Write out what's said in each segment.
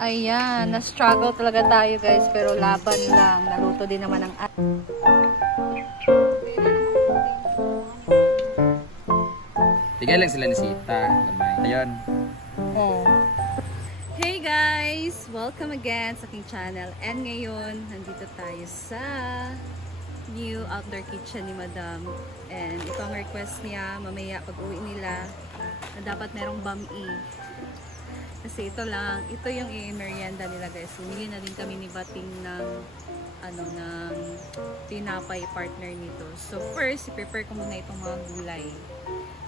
Ayan, na-struggle talaga tayo guys, pero laban lang. Naluto din naman ang Tigay lang sila ni Sita. Ayun. oh. Hey guys! Welcome again sa aking channel. And ngayon, nandito tayo sa new outdoor kitchen ni Madam. And ito ang request niya, mamaya pag uwi nila, na dapat merong bami. Kasi ito lang, ito yung i-merienda nila guys. Bumili na din kami ni Bating ng ng tinapay partner nito. So first, i-prepare ko muna itong mga gulay.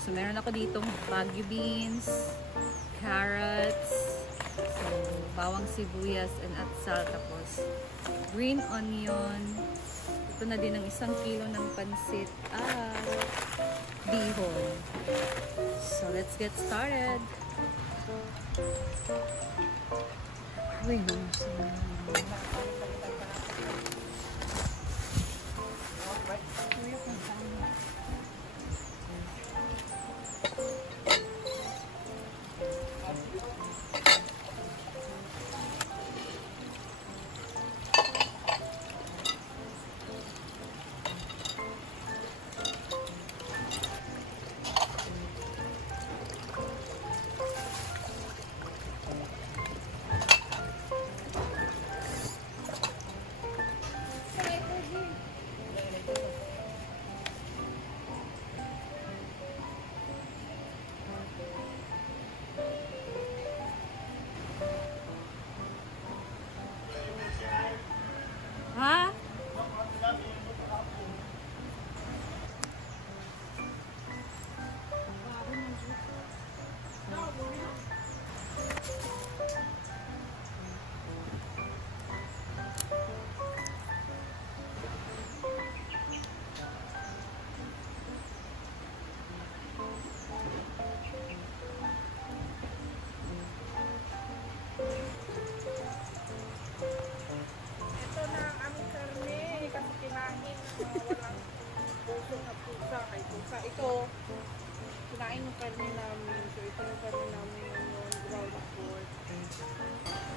So meron ako ditong bagu beans, carrots, so bawang sibuyas and atsal, tapos green onion. Ito na din ang 1 kilo ng pansit at bihon. So let's get started. Uy, ha? Ito, kinain yung karne namin. So, ito yung karne namin ngayon, ground pork.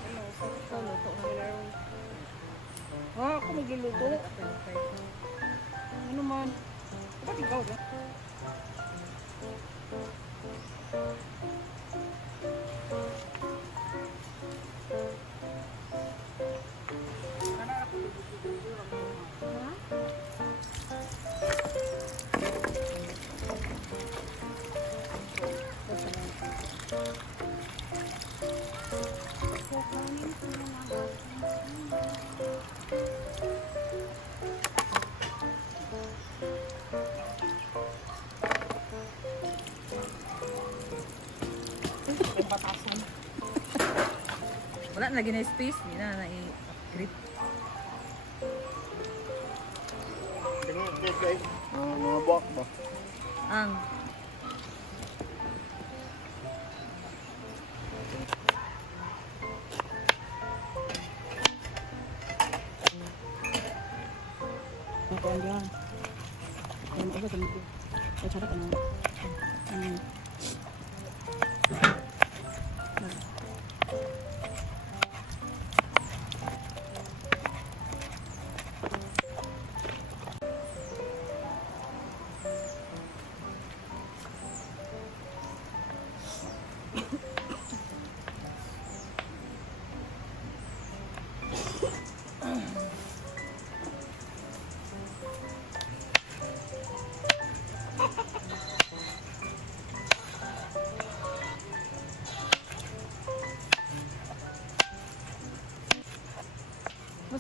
Ano, sa luto na meron. Ako magluluto. Ano man? Ba't ikaw na? Wala na lagi na space, hindi na na-grip. Mga buwak ba? Ang Kuan dia. Yang apa tu? Cara kan.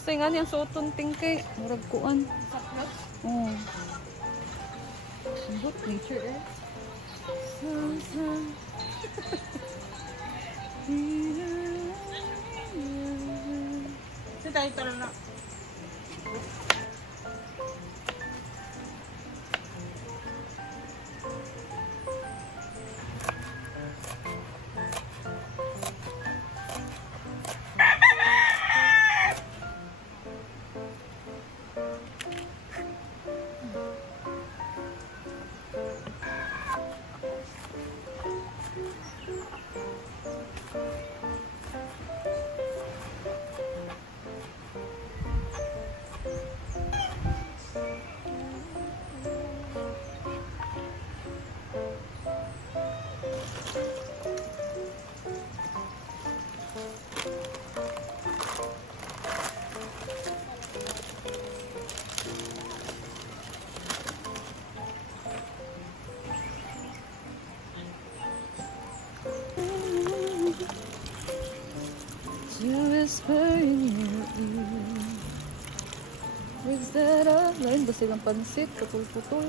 basta nga niyang suoton tingkay. Murag kuan. Oo. Good nature eh. Si tayo tara na. to whisper in your ear. Is that a... Lain ba silang pansit? Putol-putol.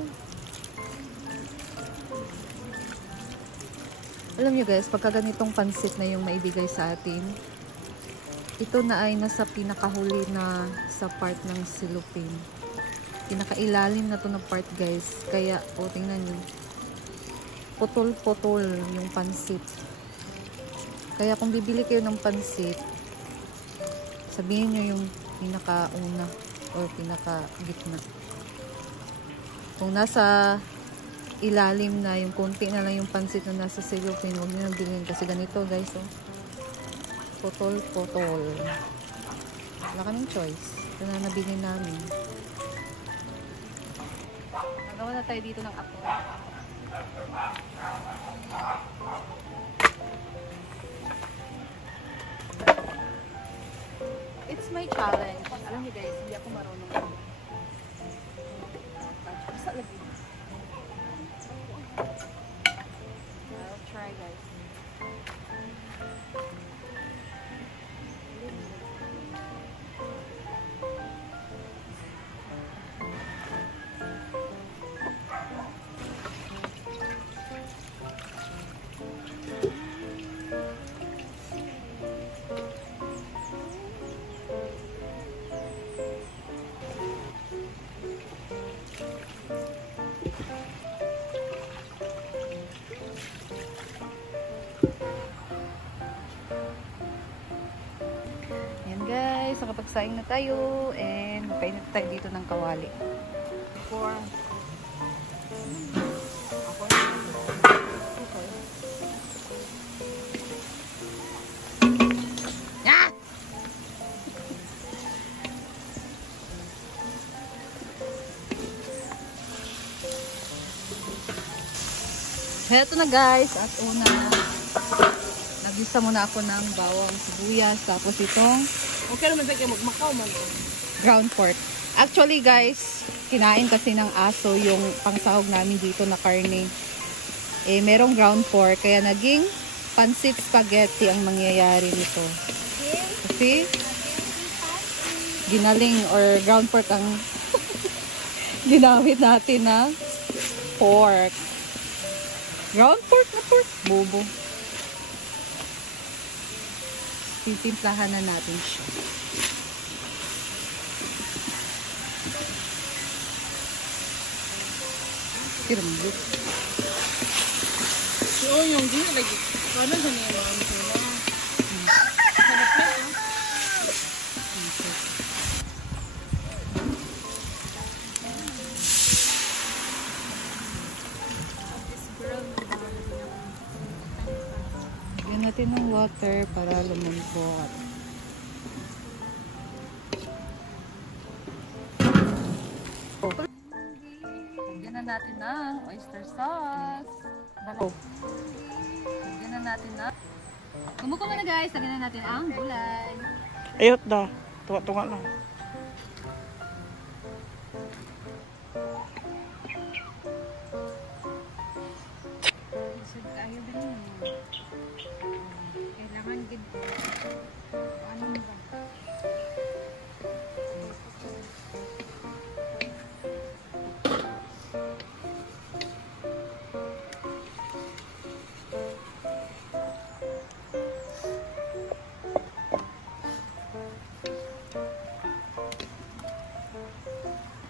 Alam nyo guys, pagka ganitong pansit na yung maibigay sa atin, ito na ay nasa pinakahuli na sa part ng silupin. Pinakailalim na to na part guys. Kaya, tingnan nyo. Putol-putol yung pansit. Kaya kung bibili kayo ng pansit, sabihin nyo yung pinakauna or pinaka-gitna. Kung nasa ilalim na, yung konti na lang yung pansit na nasa silupin, huwag nyo nang bilhin kasi ganito guys, oh. Putol-putol. Wala kaming choice. Ito na nabili namin. Nagawa na tayo dito ng apple. It's my challenge. Alam niyo guys, hindi ako marunong. Basta lagi. I'll try guys. Guys, nakapagsaing na tayo and painit tayo dito ng kawali. Ah! Heto na guys, at una nagisa muna ako ng bawang sibuyas, tapos itong Okay naman tayo magmakaw man. ground pork. Actually guys, kinain kasi ng aso yung pangsahog namin dito na karne. Eh, merong ground pork, kaya naging pansit spaghetti ang mangyayari nito. Kasi ginaling or ground pork ang ginamit natin na pork. Ground pork na pork. Bobo. Titimplahan na natin siya. Tirambut. So, yung gina lagi. Paano sa niya mga sila? Sarap na ito. Lagyan natin ng water para lumambot. Lagyan na natin ng oyster sauce. Lagyan na natin na. Kumuko na guys, lagyan na natin ang gulay. Ayot da. Tunga-tunga lang. Ayaw din yun. Kailangan din po. Ano ba?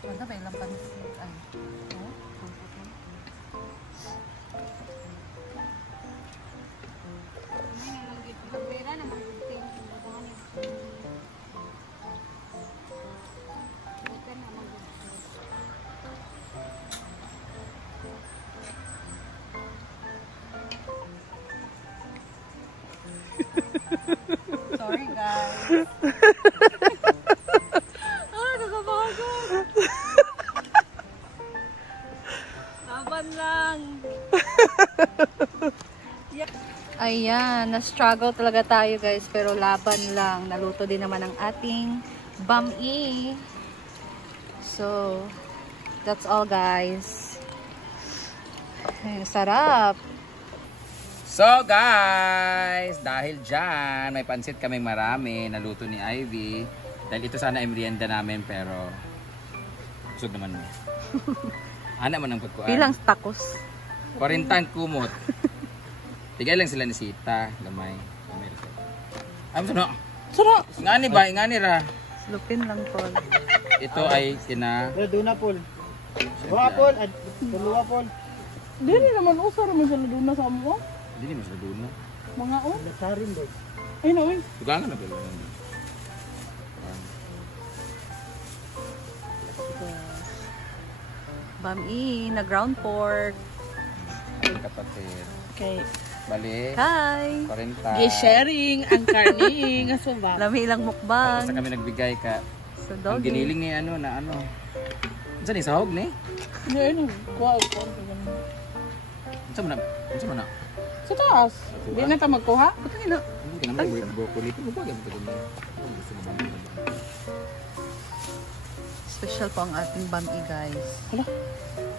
Wala ba ilang pansit? Ay. Oh, sorry guys. Nakapagod. Laban lang. Ayan, na-struggle talaga tayo guys, pero laban lang. Naluto din naman ang ating bami. So, that's all guys. Ay, sarap. So guys, dahil dyan, may pansit kaming marami, naluto ni Ivy. Dahil ito sana ay merienda namin, pero usog naman mo. Ana man ang pagkuhan. Pilang takos. 40 ang kumot. Tigay lang sila ni Sita, gamay. Ano na? Sarap! Ngani ba? Ngani ra. Lupin lang, Paul. Ito ay kina... Doon na, Paul. Dua, Paul. Dua, Paul. Dili naman usar mo sa laduna sa amo. Hindi mas na doon na. Mga o. Sarin, boy. Ay na uy. Tugangan na ba? Bami na ground pork. Ang kapatid. Okay. Bali. Hi! 40. Gi-sharing ang karning nga subak. Lami ilang Basta mukbang. kami nagbigay ka. Sa Ang doggy. giniling ni ano na ano. Saan ni sahog ni? Hindi ano. Wow. Saan mo na? Saan mo na? Sa taas. Di na ta magkuha. Putang ina. Hindi ka naman broccoli. Ito mo ba? Ganito din niya. Gusto mo ba? Special po ang ating bami, guys. Hala.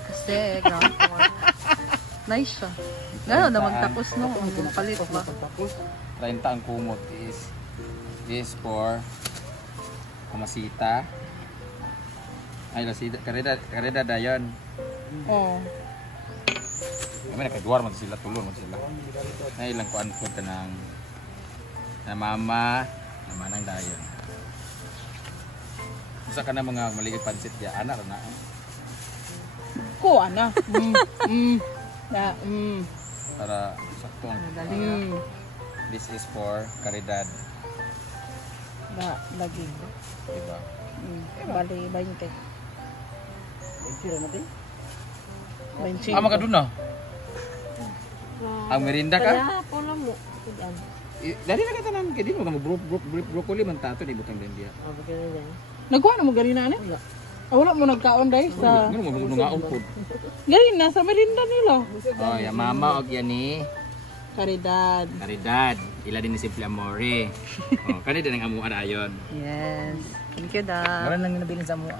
Kasi ground pork. Nice siya. Gano'n na magtapos no. Ang palit ba? 30 ang kumot is for kamasita. Ay, lasita. Kareda dayon. Oh. Kami nakagawa mo sila, tulong mo sila. Na ilang kuan po ka ng na mama, naman ang dayon. Usa ka na mga maligid pansit ya, ana ra na. Kuha na. Na. Para sakto ang this is for karidad, Na lagi. diba? Bali 20. Tira natin. 20. Ah, makadun na. Ang merinda ka? Pala mo. Dali na kita nang kedi mo ka broccoli man tato ni butang din dia. Nagkuha na mo ganina ni? Wala mo nagkaon dai sa Ngano mo nga umpod. ganina sa merinda nila. Oh, ya mama og yan ni Karidad. karidad. Ila din ni Simple Amore. Oh, kani din ang amuan ayon. Yes. Thank you, da. Maran lang nabilin sa amuan.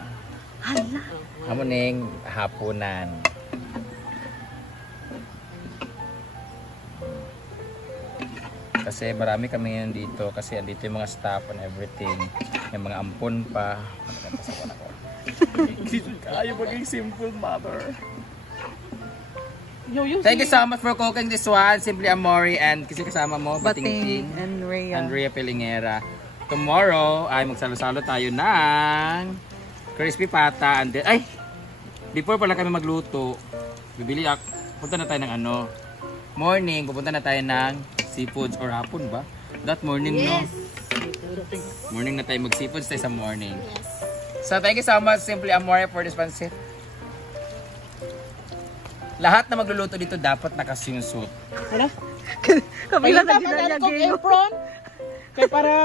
Hala. Amo ning hapunan. Kasi marami kami ngayon dito kasi andito yung mga staff and everything. Yung mga ampon pa. Magkakasawan ako. Kayo maging simple mother. Yo. Thank you so much for cooking this one. Simply Amore and kasi kasama mo, Bating Batingting and Rhea. Andrea Pelingera. Tomorrow ay magsalo-salo tayo ng crispy pata and then, ay! Before pala kami magluto, bibili ako, punta na tayo ng ano, morning, pupunta na tayo ng seafoods or hapon ba? That morning, no? Morning na tayo mag-seafoods tayo sa morning. So, thank you so much, Simply Amore, for this pansit. Lahat na magluluto dito dapat naka-swimsuit. Wala. Kabila na Dapat ginanya natin kung gayo. apron. Kay para